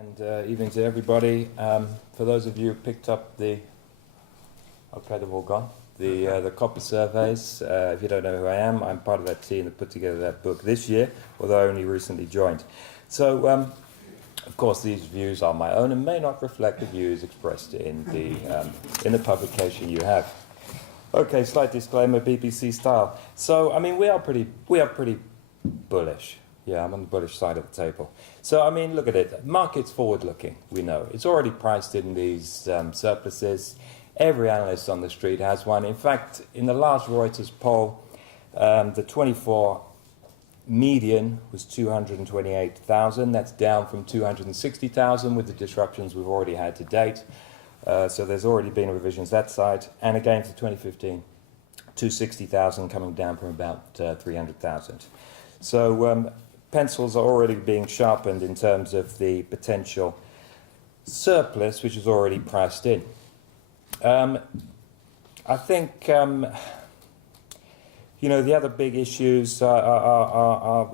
And evening to everybody. For those of you who picked up they've all gone. The copper surveys. If you don't know who I am, I'm part of that team that put together that book this year, although I only recently joined. So, of course, these views are my own and may not reflect the views expressed in the publication you have. Okay, slight disclaimer, BBC style. So, I mean, we are pretty bullish. Yeah, I'm on the bullish side of the table. So, I mean, look at it. Market's forward-looking, we know. It's already priced in these surpluses. Every analyst on the street has one. In fact, in the last Reuters poll, the 24 median was 228,000. That's down from 260,000 with the disruptions we've already had to date. So there's already been revisions that side. And again, for 2015, 260,000 coming down from about 300,000. So pencils are already being sharpened in terms of the potential surplus, which is already priced in. I think, the other big issues are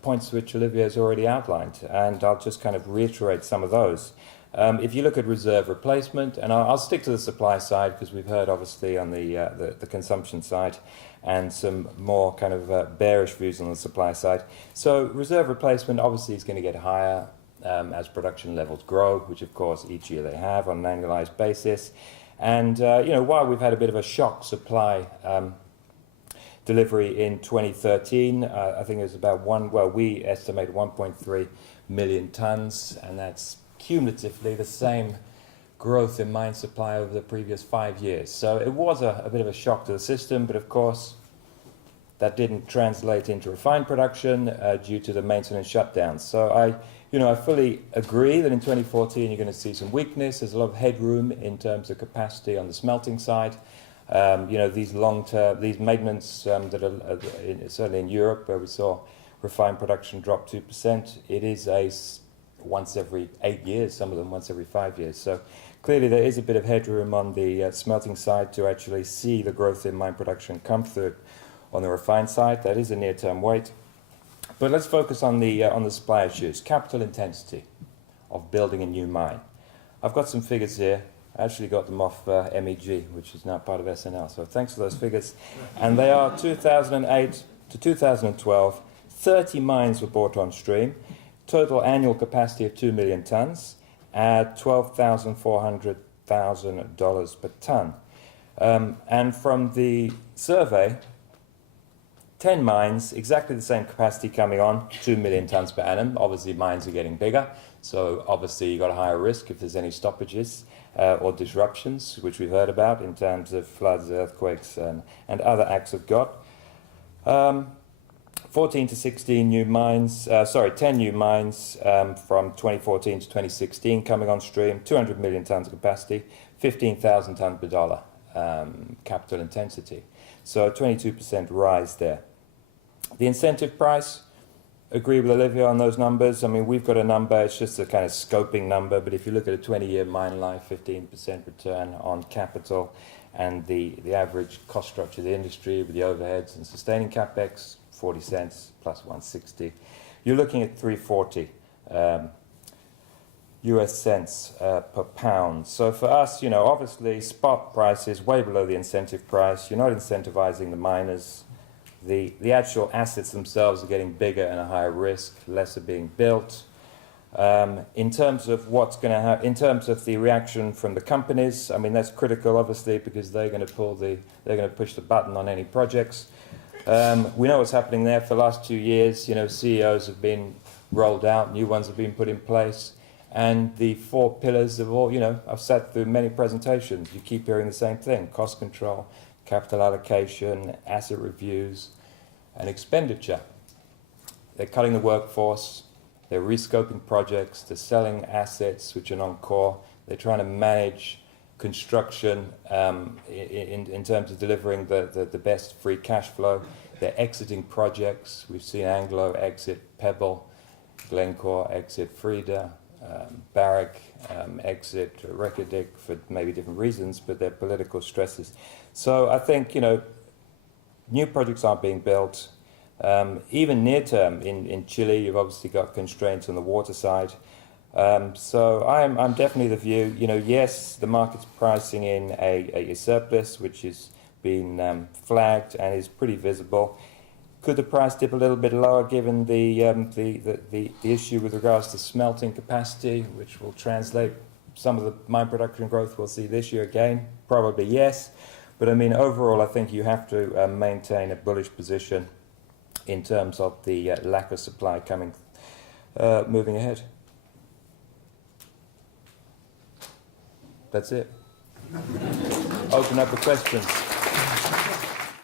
points which Olivier has already outlined, and I'll just kind of reiterate some of those. If you look at reserve replacement, and I'll stick to the supply side because we've heard obviously on the consumption side and some more kind of bearish views on the supply side. So reserve replacement obviously is going to get higher as production levels grow, which of course each year they have on an annualized basis. And while we've had a bit of a shock supply delivery in 2013, I think it was about we estimate 1.3 million tons, and that's cumulatively the same growth in mine supply over the previous 5 years. So it was a bit of a shock to the system, but of course that didn't translate into refined production due to the maintenance shutdowns. So I fully agree that in 2014 you're going to see some weakness. There's a lot of headroom in terms of capacity on the smelting side. These long-term, these maintenance that are certainly in Europe, where we saw refined production drop 2%, it is once every 8 years, some of them once every 5 years. So clearly there is a bit of headroom on the smelting side to actually see the growth in mine production come through on the refined side. That is a near-term wait. But let's focus on the supply issues. Capital intensity of building a new mine. I've got some figures here. I actually got them off MEG, which is now part of SNL. So thanks for those figures. And they are 2008 to 2012. 30 mines were brought on stream. Total annual capacity of 2 million tons at $12,400 per ton. And from the survey, 10 mines, exactly the same capacity coming on, 2 million tons per annum. Obviously, mines are getting bigger, so obviously you've got a higher risk if there's any stoppages or disruptions, which we've heard about in terms of floods, earthquakes, and other acts of God. 14 to 16 new mines, 10 new mines from 2014 to 2016 coming on stream, 200 million tons of capacity, 15,000 tons per dollar capital intensity. So a 22% rise there. The incentive price, agree with Olivier on those numbers. I mean, we've got a number, it's just a kind of scoping number, but if you look at a 20-year mine life, 15% return on capital, and the average cost structure of the industry with the overheads and sustaining capex, 40 cents plus 160, you're looking at 340 US cents per pound. So for us, obviously spot price is way below the incentive price. You're not incentivizing the miners. The actual assets themselves are getting bigger and a higher risk, less are being built. In terms of what's going to happen, in terms of the reaction from the companies, I mean that's critical obviously because they're going to push the button on any projects. We know what's happening there for the last 2 years. CEOs have been rolled out, new ones have been put in place. And the 4 pillars of all, I've sat through many presentations. You keep hearing the same thing: cost control, capital allocation, asset reviews, and expenditure. They're cutting the workforce, they're rescoping projects, they're selling assets which are non-core, they're trying to manage construction in terms of delivering the best free cash flow. They're exiting projects. We've seen Anglo exit Pebble, Glencore exit Frida, Barrick exit Reko Diq for maybe different reasons, but they're political stresses. So I think, new projects aren't being built. Even near term in Chile, you've obviously got constraints on the water side. So I'm definitely the view, yes, the market's pricing in a surplus, which has been flagged and is pretty visible. Could the price dip a little bit lower given the issue with regards to smelting capacity, which will translate some of the mine production growth we'll see this year again? Probably yes. But I mean, overall, I think you have to maintain a bullish position in terms of the lack of supply moving ahead. That's it. Open up the questions.